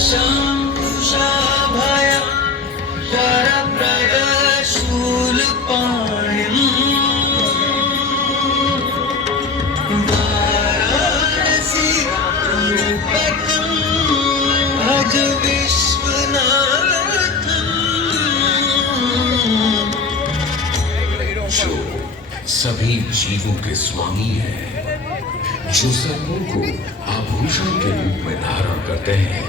शङ्कुशाभयं वरप्रदशूलपाणिम् वाराणसीपुरपतिं भज विश्वनाथम्। जो सभी जीवों के स्वामी है, जो सबों को आभूषण के रूप में धारण करते हैं,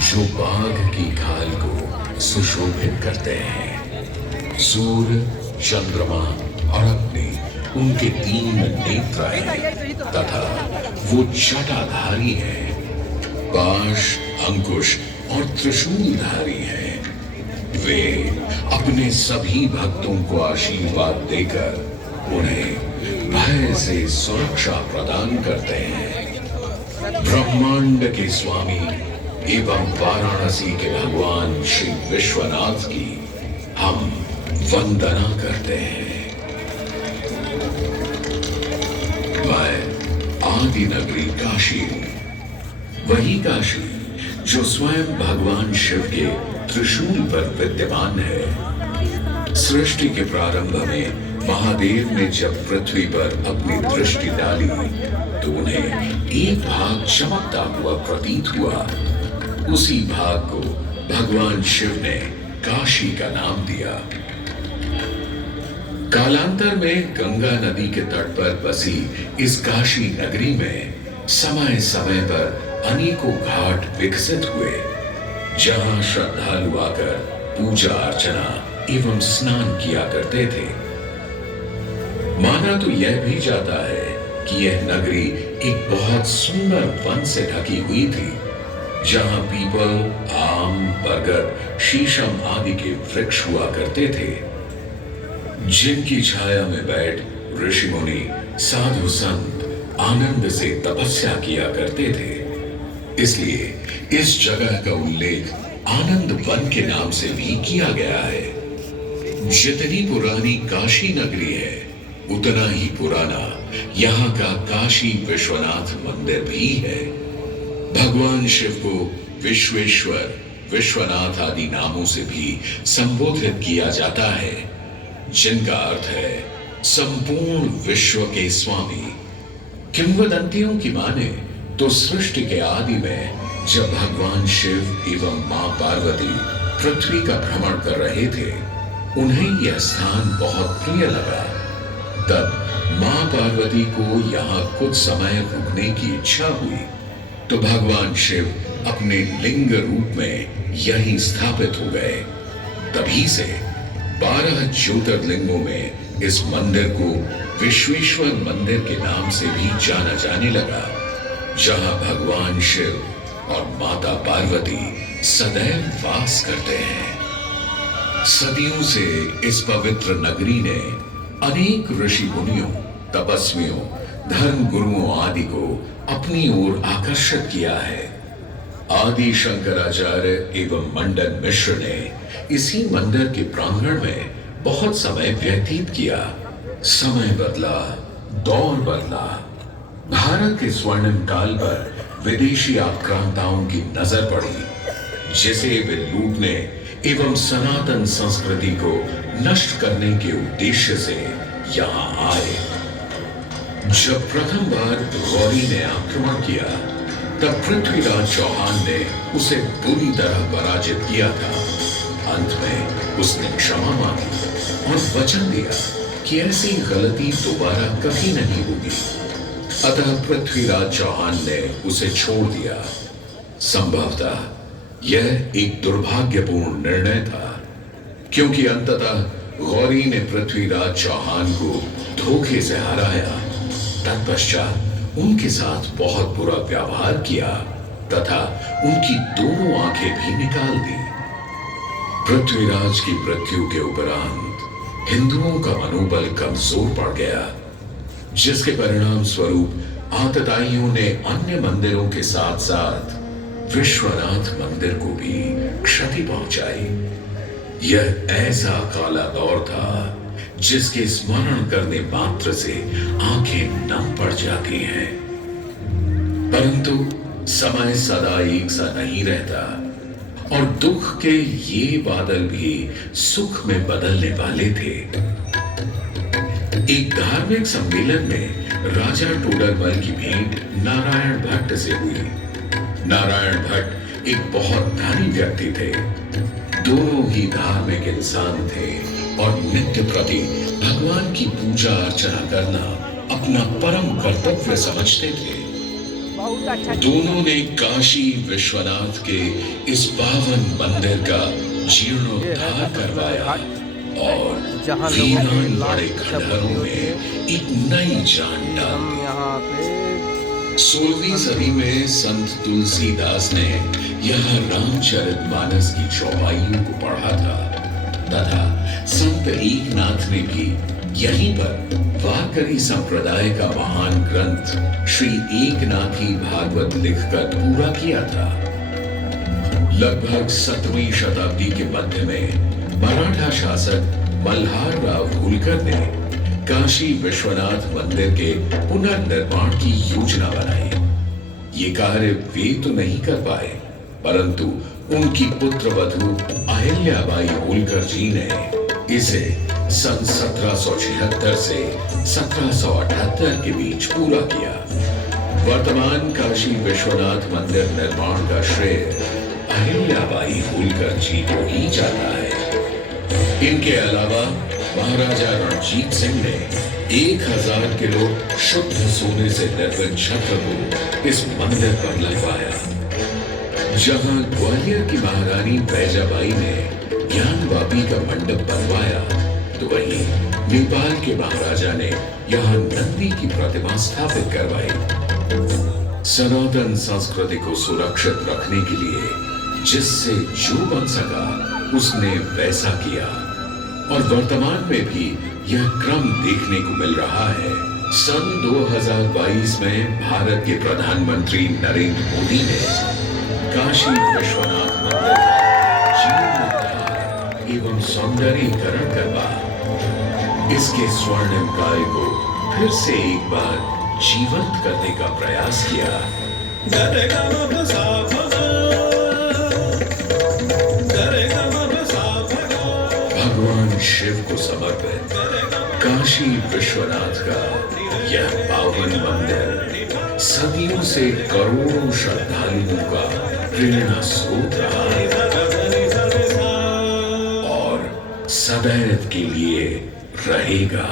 जो बाघ की खाल को सुशोभित करते हैं। सूर्य, चंद्रमा और अग्नि उनके 3 नेत्र हैं तथा वो जटाधारी है। पाश, अंकुश और त्रिशूलधारी है। वे अपने सभी भक्तों को आशीर्वाद देकर उन्हें भय से सुरक्षा प्रदान करते हैं। ब्रह्मांड के स्वामी एवं वाराणसी के भगवान श्री विश्वनाथ की हम वंदना करते हैं। मैं आदि नगरी काशी, वही काशी जो स्वयं भगवान शिव के त्रिशूल पर विद्यमान है। सृष्टि के प्रारंभ में महादेव ने जब पृथ्वी पर अपनी दृष्टि डाली तो उन्हें एक भाग चमकता हुआ प्रतीत हुआ। उसी भाग को भगवान शिव ने काशी का नाम दिया। कालांतर में गंगा नदी के तट पर बसी इस काशी नगरी में समय समय पर अनेकों घाट विकसित हुए, जहां श्रद्धालु आकर पूजा अर्चना एवं स्नान किया करते थे। माना तो यह भी जाता है कि यह नगरी एक बहुत सुंदर वन से ढकी हुई थी, जहां पीपल, आम, बरगद, शीशम आदि के वृक्ष हुआ करते थे, जिनकी छाया में बैठ ऋषि मुनि, साधु संत आनंद से तपस्या किया करते थे। इसलिए इस जगह का उल्लेख आनंद वन के नाम से भी किया गया है। जितनी पुरानी काशी नगरी है, उतना ही पुराना यहाँ का काशी विश्वनाथ मंदिर भी है। भगवान शिव को विश्वेश्वर, विश्वनाथ आदि नामों से भी संबोधित किया जाता है, जिनका अर्थ है संपूर्ण विश्व के स्वामी। किंवदंतियों की माने तो सृष्टि के आदि में जब भगवान शिव एवं मां पार्वती पृथ्वी का भ्रमण कर रहे थे, उन्हें यह स्थान बहुत प्रिय लगा। तब मां पार्वती को यहाँ कुछ समय रुकने की इच्छा हुई, तो भगवान शिव अपने लिंग रूप में यहीं स्थापित हो गए। तभी से 12 ज्योतिर्लिंगों में इस मंदिर को विश्वेश्वर मंदिर के नाम से भी जाना जाने लगा, जहां भगवान शिव और माता पार्वती सदैव वास करते हैं। सदियों से इस पवित्र नगरी ने अनेक ऋषि मुनियों, तपस्वियों, धर्म गुरुओं आदि को अपनी ओर आकर्षित किया है। आदि शंकराचार्य एवं मंडन मिश्र ने इसी मंदिर के प्रांगण में बहुत समय व्यतीत किया। समय बदला, दौर बदला। भारत के स्वर्णिम काल पर विदेशी आक्रांताओं की नजर पड़ी, जिसे वे लूटने एवं सनातन संस्कृति को नष्ट करने के उद्देश्य से यहाँ आए। जब प्रथम बार गौरी ने आक्रमण किया, तब पृथ्वीराज चौहान ने उसे बुरी तरह पराजित किया था। अंत में उसने क्षमा मांगी और वचन दिया कि ऐसी गलती दोबारा कभी नहीं होगी। अतः पृथ्वीराज चौहान ने उसे छोड़ दिया। संभवतः यह एक दुर्भाग्यपूर्ण निर्णय था, क्योंकि अंततः गौरी ने पृथ्वीराज चौहान को धोखे से हराया। तत्पश्चात उनके साथ बहुत बुरा व्यवहार किया तथा उनकी दोनों आंखें भी निकाल दी। पृथ्वीराज की मृत्यु के उपरांत हिंदुओं का मनोबल कमजोर पड़ गया, जिसके परिणाम स्वरूप आतताइयों ने अन्य मंदिरों के साथ साथ विश्वनाथ मंदिर को भी क्षति पहुंचाई। यह ऐसा काला दौर था जिसके स्मरण करने मात्र से आंखें नम पड़ जाती हैं। परंतु समय सदा एक सा नहीं रहता और दुख के ये बादल भी सुख में बदलने वाले थे। एक धार्मिक सम्मेलन में राजा टोडरमल की भेंट नारायण भट्ट से हुई। नारायण भट्ट एक बहुत धनी व्यक्ति थे। दोनों ही धार्मिक इंसान थे और नित्य प्रति भगवान की पूजा अर्चना करना अपना परम कर्तव्य समझते थे। दोनों ने काशी विश्वनाथ के इस पावन मंदिर का जीर्णोद्धार करवाया और वीरान बड़े खंडहरों में एक नई जान डाली। 16वीं सदी में संत तुलसीदास ने यहाँ रामचरितमानस की चौपाइयों को पढ़ा था तथा संत एकनाथ ने भी यहीं पर वारकरी संप्रदाय का महान ग्रंथ श्री एकनाथी भागवत लिखकर पूरा किया था। लगभग 17वीं शताब्दी के मध्य में मराठा शासक मल्हार राव होलकर ने काशी विश्वनाथ मंदिर के पुनर्निर्माण की योजना बनाई। ये कार्य वे तो नहीं कर पाए, परंतु उनकी पुत्रवधू अहिल्याबाई होलकर जी ने इसे सन 1776 से 1778 के बीच पूरा किया। वर्तमान काशी विश्वनाथ मंदिर निर्माण का श्रेय अहिल्याबाई होलकर जी को ही जाता है। इनके अलावा महाराजा रणजीत सिंह ने 1000 किलो शुद्ध सोने से निर्मित छत्र को इस मंदिर पर लगवाया। जहां ग्वालियर की महारानी बैजाबाई ने ज्ञानवापी का मंडप बनवाया, तो वहीं नेपाल के महाराजा ने यहां नंदी की प्रतिमा स्थापित करवाई। सनातन संस्कृति को सुरक्षित रखने के लिए जिससे जो बन सका उसने वैसा किया और वर्तमान में भी यह क्रम देखने को मिल रहा है। सन 2022 में भारत के प्रधानमंत्री नरेंद्र मोदी ने काशी विश्वनाथ मंदिर का जीर्णोद्धार एवं सौंदर्यीकरण करवा इसके स्वर्णिम काया को फिर से एक बार जीवंत करने का प्रयास किया। भगवान शिव को समर्पित काशी विश्वनाथ का यह पावन मंदिर सदियों से करोड़ों श्रद्धालुओं का प्रेरणा स्रोत रहा और सदैव के लिए रहेगा।